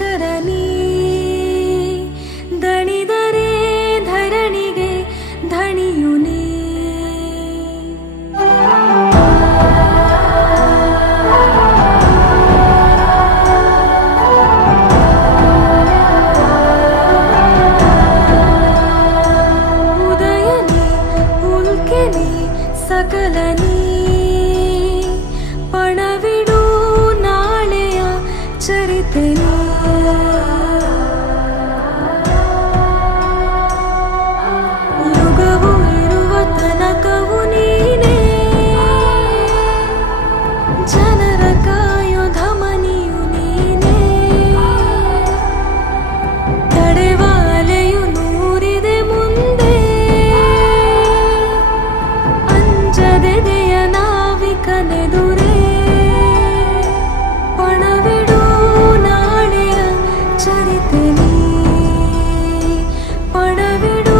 ಶಂಕರನಿ ದಣಿದರೆ ಧರಣಿಗೆ ಧಣಿಯುನಿ ಉದಯನಿ ಉಲ್ಕೆನಿ ಸಕಲನಿ ಪಣವಿಡು ನಾಳೆಯ ಚರಿತೆನಿ ಯುಗವು ಇರುವ ತನಕವು ನೀನೇ ಜನರ ಕಾಯೋ ಧಮನಿಯು ನೀನೇ ತಡೆವಾಲೆಯು ನೂರಿದೆ ಮುಂದೆ ಅಂಜದೆದೆಯ ನಾವಿಕನೆದುರೇ ಪಣವಿಡು ನಾಳೆಯ ಚರಿತೆನಿ ಪಣವಿಡು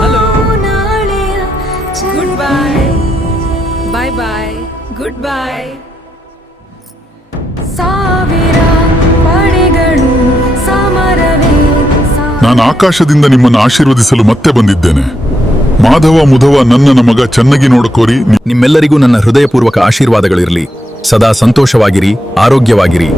ನಾಳೆಯ Goodbye. ಚರಿತೆನಿ Bye bye. Goodbye. ಸಾವಿರ ಪಡೆಗಳು ಸಮರವೇ ನಾನು ಆಕಾಶದಿಂದ ನಿಮ್ಮನ್ನು ಆಶೀರ್ವದಿಸಲು ಮತ್ತೆ ಬಂದಿದ್ದೇನೆ. ಮಾಧವ ಮುಧವ ನನ್ನ ಮಗ ಚೆನ್ನಾಗಿ ನೋಡಿಕೋರಿ. ನಿಮ್ಮೆಲ್ಲರಿಗೂ ನನ್ನ ಹೃದಯಪೂರ್ವಕ ಆಶೀರ್ವಾದಗಳಿರಲಿ. ಸದಾ ಸಂತೋಷವಾಗಿರಿ, ಆರೋಗ್ಯವಾಗಿರಿ.